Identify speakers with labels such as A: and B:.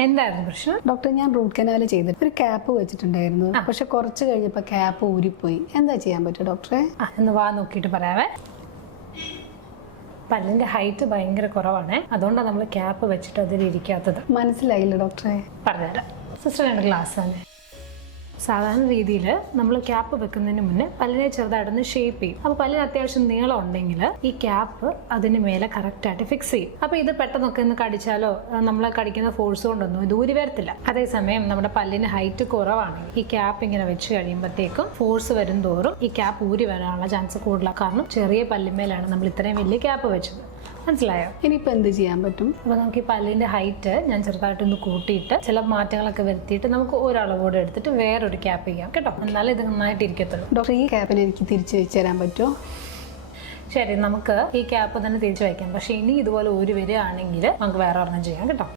A: എന്തായിരുന്നു പ്രശ്നം?
B: ഡോക്ടർ, ഞാൻ റൂട്ട് കനാൽ ചെയ്തിട്ട് ഒരു ക്യാപ്പ് വെച്ചിട്ടുണ്ടായിരുന്നു. പക്ഷെ കുറച്ച് കഴിഞ്ഞപ്പോൾ ക്യാപ്പ് ഊരിപ്പോയി. എന്താ ചെയ്യാൻ പറ്റുക ഡോക്ടറെ?
A: ഒന്ന് വാ നോക്കിയിട്ട് പറയാവേ. പല്ലിന്റെ ഹൈറ്റ് ഭയങ്കര കുറവാണ്, അതുകൊണ്ടാണ് നമ്മൾ ക്യാപ്പ് വെച്ചിട്ട് അതിൽ ഇരിക്കാത്തത്.
B: മനസ്സിലായില്ല ഡോക്ടറെ.
A: പറഞ്ഞുതരാം. സിസ്റ്റർ രണ്ട് ഗ്ലാസ് തന്നെ. സാധാരണ രീതിയിൽ നമ്മൾ ക്യാപ്പ് വെക്കുന്നതിന് മുന്നേ പല്ലിനെ ചെറുതായിട്ടൊന്ന് ഷേപ്പ് ചെയ്യും. അപ്പോൾ പല്ലിന് അത്യാവശ്യം നീളം ഉണ്ടെങ്കിൽ ഈ ക്യാപ്പ് അതിന് മേലെ കറക്റ്റായിട്ട് ഫിക്സ് ചെയ്യും. അപ്പോൾ ഇത് പെട്ടെന്നൊക്കെ ഒന്ന് കടിച്ചാലോ നമ്മളെ കടിക്കുന്ന ഫോഴ്സ് കൊണ്ടൊന്നും ഇത് ഊരി വരത്തില്ല. അതേസമയം നമ്മുടെ പല്ലിന് ഹൈറ്റ് കുറവാണെങ്കിൽ ഈ ക്യാപ്പ് ഇങ്ങനെ വെച്ച് കഴിയുമ്പോഴത്തേക്കും ഫോഴ്സ് വരും തോറും ഈ ക്യാപ്പ് ഊരി വരാനുള്ള ചാൻസ് കൂടുതലാണ്. കാരണം ചെറിയ പല്ലിന്മേലാണ് നമ്മൾ ഇത്രയും വലിയ ക്യാപ്പ് വെച്ചത്. മനസ്സിലായോ?
B: ഇനിയിപ്പോൾ എന്ത് ചെയ്യാൻ പറ്റും?
A: അപ്പോൾ നമുക്ക് ഈ പല്ലിന്റെ ഹൈറ്റ് ഞാൻ ചെറുതായിട്ടൊന്ന് കൂട്ടിയിട്ട് ചില മാറ്റങ്ങളൊക്കെ വരുത്തിയിട്ട് നമുക്ക് ഒരളവോടെ എടുത്തിട്ട് വേറൊരു ക്യാപ്പ് ചെയ്യാം കേട്ടോ. എന്നാലും ഇത് നന്നായിട്ട് ഇരിക്കത്തുള്ളൂ.
B: ഡോക്ടർ, ഈ ക്യാപ്പിന് എനിക്ക് തിരിച്ചു വെച്ച് തരാൻ പറ്റുമോ?
A: ശരി, നമുക്ക് ഈ ക്യാപ്പ് തന്നെ തിരിച്ചു വയ്ക്കാം. പക്ഷെ ഇനി ഇതുപോലെ ഊരി വരികയാണെങ്കിൽ നമുക്ക് വേറെ ഒരെണ്ണം ചെയ്യാം കേട്ടോ.